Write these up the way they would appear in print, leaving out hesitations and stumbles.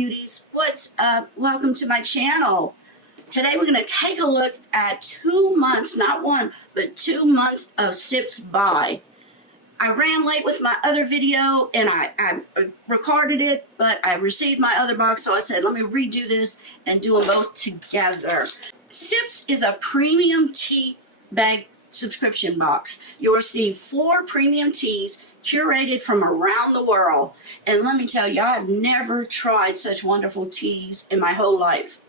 beauties, what's up? Welcome to my channel. Today we're going to take a look at 2 months, not one, but 2 months of SIPS by. I ran late with my other video and I recorded it, but I received my other box, so I said let me redo this and do them both together. SIPS is a premium tea bag subscription box. You'll receive 4 premium teas curated from around the world. And let me tell you, I've never tried such wonderful teas in my whole life.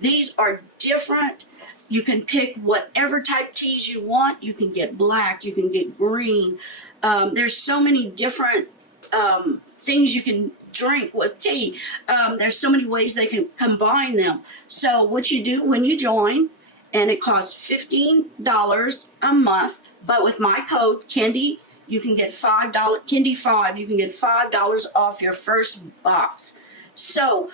These are different. You can pick whatever type teas you want. You can get black, you can get green. There's so many different things you can drink with tea. There's so many ways they can combine them. So what you do when you join, and it costs $15 a month, but with my code Kendy, you can get $5, Kendy5, you can get $5 off your first box. So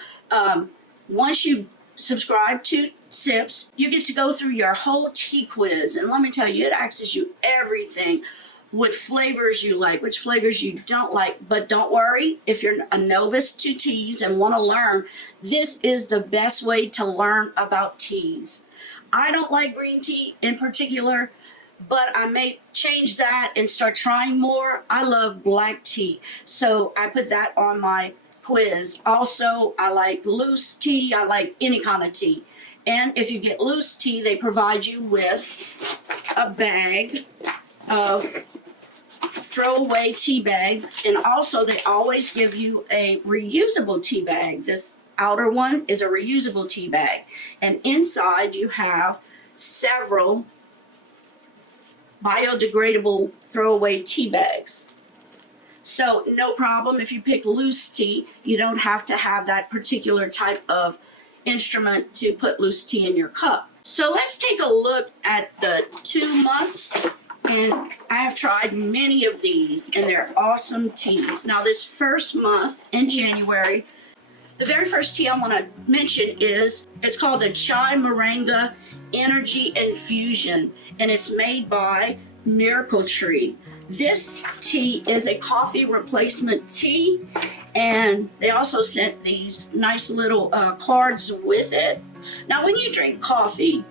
once you subscribe to SIPS, you get to go through your whole tea quiz. And let me tell you, it asks you everything. What flavors you like, which flavors you don't like. But don't worry, if you're a novice to teas and want to learn, this is the best way to learn about teas. I don't like green tea in particular, but I may change that and start trying more. I love black tea, so I put that on my quiz. Also, I like loose tea. I like any kind of tea. And if you get loose tea, they provide you with a bag of throwaway tea bags. And also, they always give you a reusable tea bag. This outer one is a reusable tea bag. And inside, you have several biodegradable throwaway tea bags. So no problem if you pick loose tea, you don't have to have that particular type of instrument to put loose tea in your cup. So let's take a look at the 2 months, and I have tried many of these and they're awesome teas. Now this first month in January, the very first tea I want to mention it's called the Chai Moringa Energy Infusion, and it's made by Miracle Tree. This tea is a coffee replacement tea, and they also sent these nice little cards with it. Now when you drink coffee,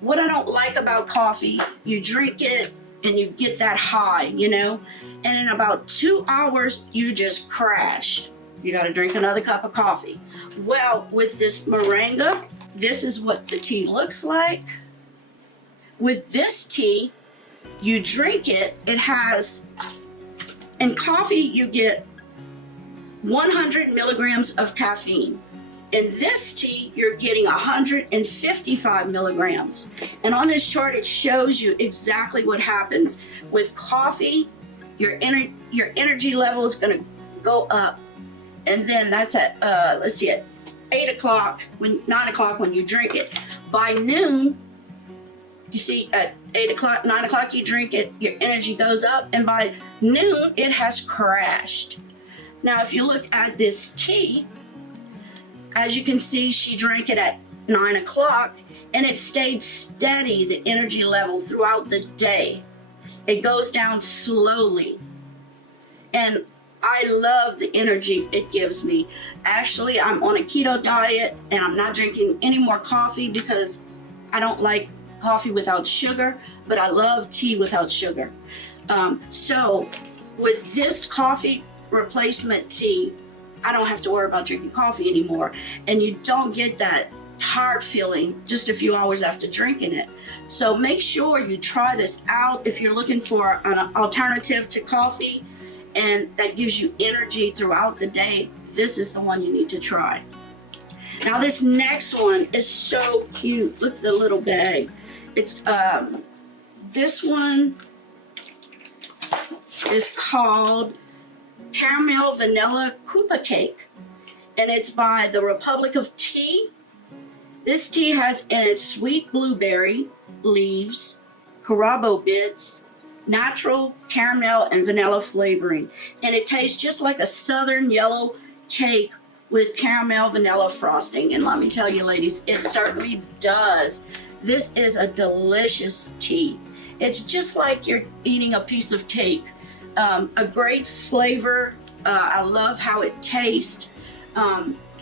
what I don't like about coffee, you drink it and you get that high, you know, and in about 2 hours you just crash. You got to drink another cup of coffee. Well, with this moringa, this is what the tea looks like. With this tea, you drink it, it has, in coffee, you get 100 milligrams of caffeine. In this tea, you're getting 155 milligrams. And on this chart, it shows you exactly what happens. With coffee, your energy level is going to go up. And then that's at, let's see, at 8 o'clock, 9 o'clock when you drink it. By noon, you see at 8 o'clock, 9 o'clock you drink it, your energy goes up, and by noon it has crashed. Now if you look at this tea, as you can see, she drank it at 9 o'clock and it stayed steady, the energy level, throughout the day. It goes down slowly. And I love the energy it gives me. Actually, I'm on a keto diet and I'm not drinking any more coffee because I don't like coffee without sugar, but I love tea without sugar. So with this coffee replacement tea, I don't have to worry about drinking coffee anymore. And you don't get that tired feeling just a few hours after drinking it. So make sure you try this out if you're looking for an alternative to coffee and that gives you energy throughout the day. This is the one you need to try. Now this next one is so cute. Look at the little bag. It's this one is called Caramel Vanilla Koopa Cake, and it's by the Republic of Tea. This tea has in it sweet blueberry leaves, carabo bits, natural caramel and vanilla flavoring, and it tastes just like a southern yellow cake with caramel vanilla frosting. And let me tell you ladies, it certainly does. This is a delicious tea. It's just like you're eating a piece of cake. A great flavor. I love how it tastes.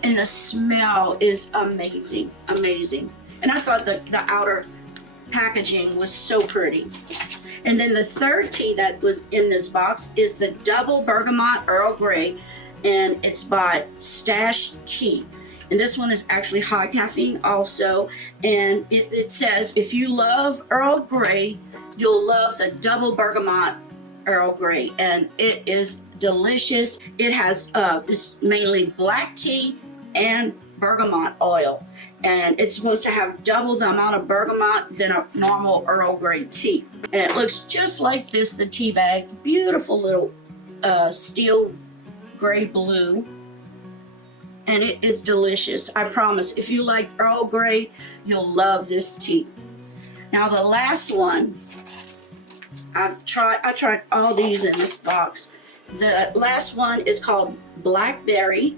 And the smell is amazing, amazing. And I thought the outer packaging was so pretty. And then the third tea that was in this box is the Double Bergamot Earl Grey, and it's by Stash Tea. And this one is actually high caffeine also. And it says, if you love Earl Grey, you'll love the Double Bergamot Earl Grey. And it is delicious. It has it's mainly black tea and bergamot oil. And it's supposed to have double the amount of bergamot than a normal Earl Grey tea. And it looks just like this, the tea bag. Beautiful little steel gray blue. And it is delicious. I promise, if you like Earl Grey, you'll love this tea. Now the last one, I tried all these in this box. The last one is called Blackberry,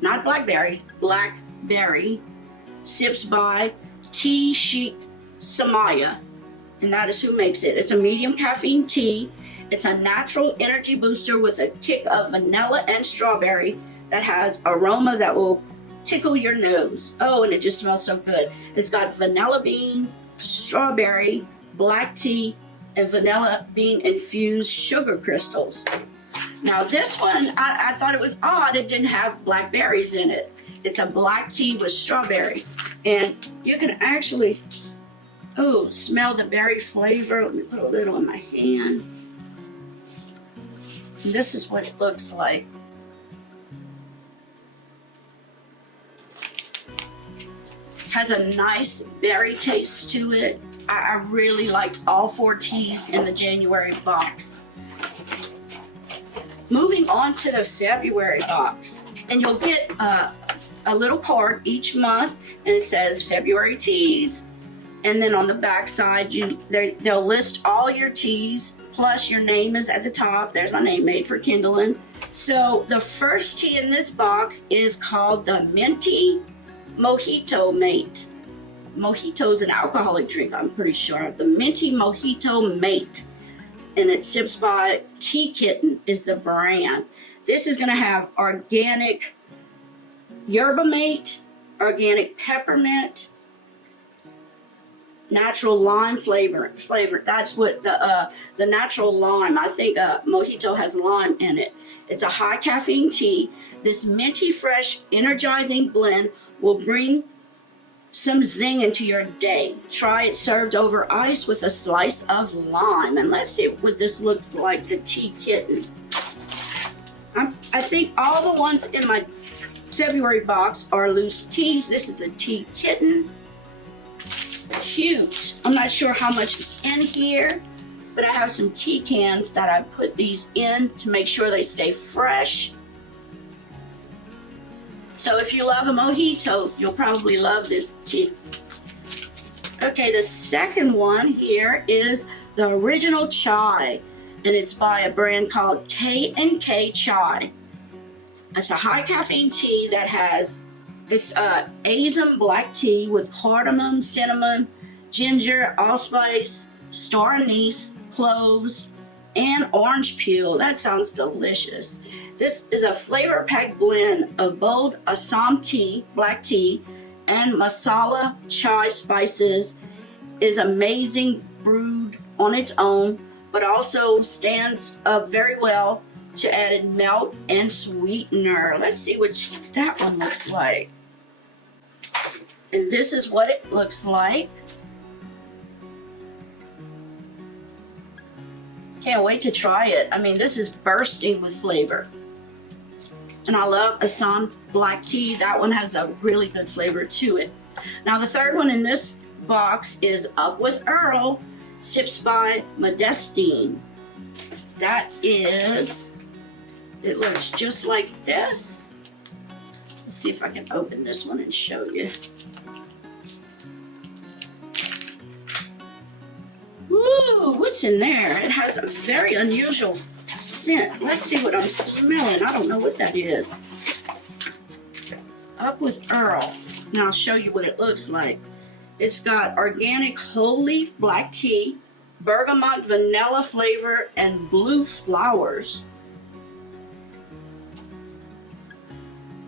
not Blackberry, Blackberry, SIPS by Tea Chic Samaya. And that is who makes it. It's a medium caffeine tea. It's a natural energy booster with a kick of vanilla and strawberry that has aroma that will tickle your nose. Oh, and it just smells so good. It's got vanilla bean, strawberry, black tea, and vanilla bean infused sugar crystals. Now this one, I thought it was odd it didn't have blackberries in it. It's a black tea with strawberry. And you can actually, smell the berry flavor. Let me put a little in my hand. And this is what it looks like. Has a nice berry taste to it. I really liked all 4 teas in the January box. Moving on to the February box, and you'll get a little card each month, and it says February teas. And then on the back side, they'll list all your teas, plus your name is at the top. There's my name, Made for Kindling. So the first tea in this box is called the Minty Mojito Mate. Mojito is an alcoholic drink, I'm pretty sure. The Minty Mojito Mate. And it SIPS by Tea Kitten is the brand. This is going to have organic yerba mate, organic peppermint, natural lime flavor. That's what the natural lime. I think Mojito has lime in it. It's a high caffeine tea. This minty fresh, energizing blend will bring some zing into your day. Try it served over ice with a slice of lime. And let's see what this looks like, the Tea Kitten. I think all the ones in my February box are loose teas. This is the Tea Kitten. Cute. I'm not sure how much is in here, but I have some tea cans that I put these in to make sure they stay fresh. So if you love a mojito, you'll probably love this tea. Okay, the second one here is the Original Chai, and it's by a brand called K&K Chai. It's a high caffeine tea that has this Azam black tea with cardamom, cinnamon, ginger, allspice, star anise, cloves, and orange peel. That sounds delicious. This is a flavor-packed blend of bold Assam tea, black tea, and masala chai spices. Is amazing brewed on its own, but also stands up very well to added milk and sweetener. Let's see what that one looks like. And this is what it looks like. Can't wait to try it. I mean, this is bursting with flavor. And I love Assam black tea. That one has a really good flavor to it. Now the third one in this box is Up with Earl, SIPS by Modestine. That is, it looks just like this. Let's see if I can open this one and show you. Ooh, what's in there? It has a very unusual scent. Let's see what I'm smelling. I don't know what that is. Up with Earl. Now I'll show you what it looks like. It's got organic whole leaf black tea, bergamot vanilla flavor, and blue flowers.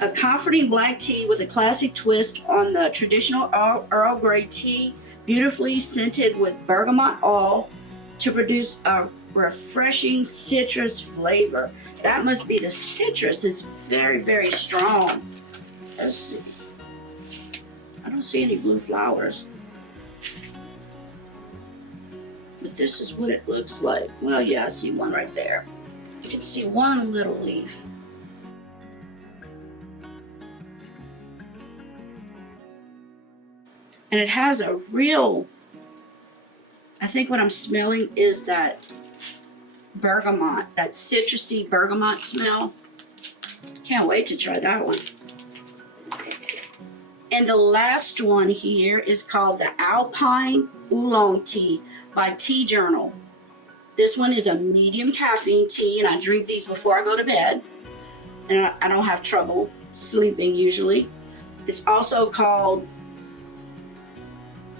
A comforting black tea with a classic twist on the traditional Earl Grey tea, beautifully scented with bergamot oil to produce a refreshing citrus flavor. That must be the citrus is very, very strong. Let's see. I don't see any blue flowers. But this is what it looks like. Well, yeah, I see one right there. You can see one little leaf. And it has a real, I think what I'm smelling is that bergamot, that citrusy bergamot smell. Can't wait to try that one. And the last one here is called the Alpine Oolong Tea by Tea Journal. This one is a medium caffeine tea, and I drink these before I go to bed. And I don't have trouble sleeping usually. It's also called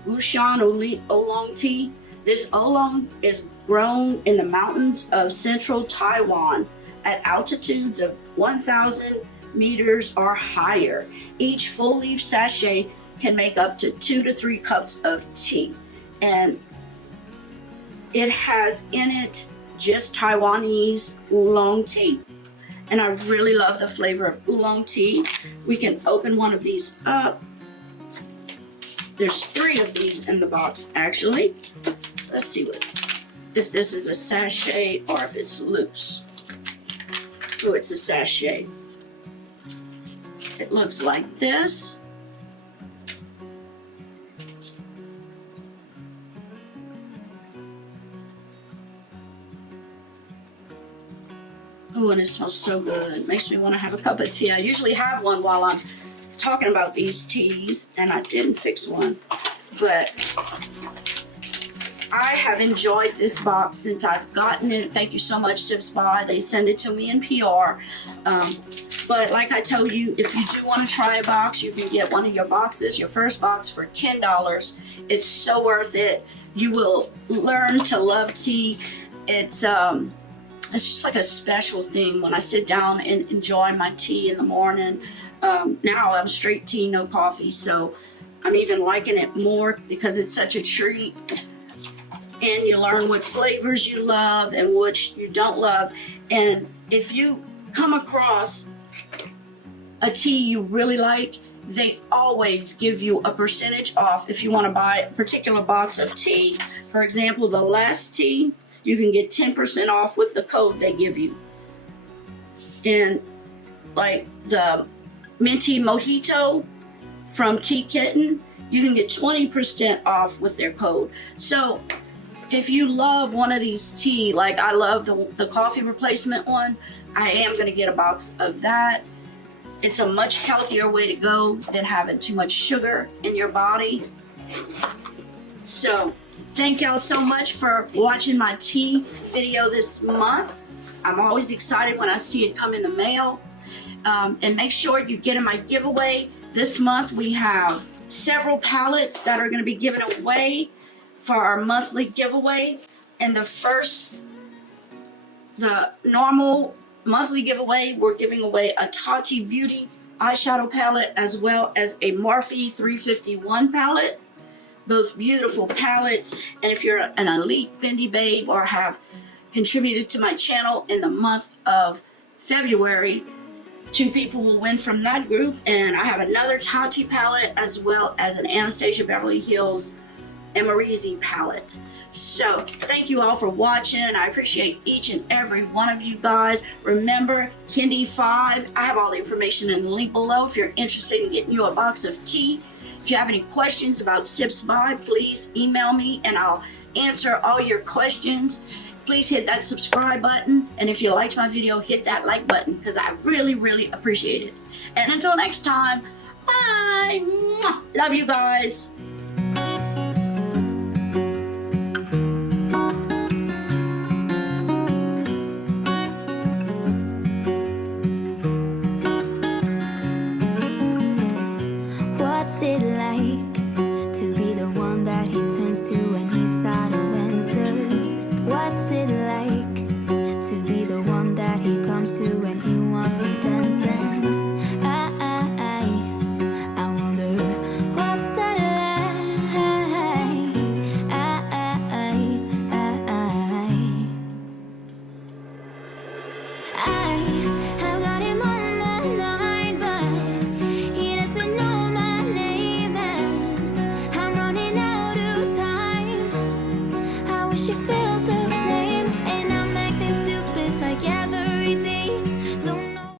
Wushan Oolong Tea. This oolong is grown in the mountains of central Taiwan at altitudes of 1,000 meters or higher. Each full leaf sachet can make up to 2 to 3 cups of tea. And it has in it just Taiwanese oolong tea. And I really love the flavor of oolong tea. We can open one of these up. There's 3 of these in the box actually. Let's see if this is a sachet or if it's loose. Oh, it's a sachet. It looks like this. Oh, and it smells so good. It makes me want to have a cup of tea. I usually have one while I'm talking about these teas, and I didn't fix one. But I have enjoyed this box since I've gotten it. Thank you so much, sipsby. They send it to me in PR. But like I told you, if you do want to try a box, you can get one of your boxes, your first box, for $10. It's so worth it. You will learn to love tea. It's just like a special thing when I sit down and enjoy my tea in the morning. Now I'm straight tea, no coffee, so I'm even liking it more because it's such a treat. And you learn what flavors you love and which you don't love. And if you come across a tea you really like, they always give you a percentage off if you want to buy a particular box of tea. For example, the last tea, you can get 10% off with the code they give you. And like the minty mojito from Tea Kitten, you can get 20% off with their code. So if you love one of these tea, like I love the coffee replacement one, I am going to get a box of that. It's a much healthier way to go than having too much sugar in your body. So thank y'all so much for watching my tea video this month. I'm always excited when I see it come in the mail. And make sure you get in my giveaway. This month we have several palettes that are going to be given away for our monthly giveaway. And the normal monthly giveaway, we're giving away a Tati Beauty eyeshadow palette as well as a Morphe 351 palette. Both beautiful palettes. And if you're an elite Bindi Babe or have contributed to my channel in the month of February, 2 people will win from that group. And I have another Tati palette as well as an Anastasia Beverly Hills Emerisi palette. So thank you all for watching. I appreciate each and every one of you guys. Remember, Kendy 5, I have all the information in the link below if you're interested in getting you a box of tea. If you have any questions about sipsby, please email me and I'll answer all your questions. Please hit that subscribe button. And if you liked my video, hit that like button because I really, really appreciate it. And until next time, bye. Love you guys.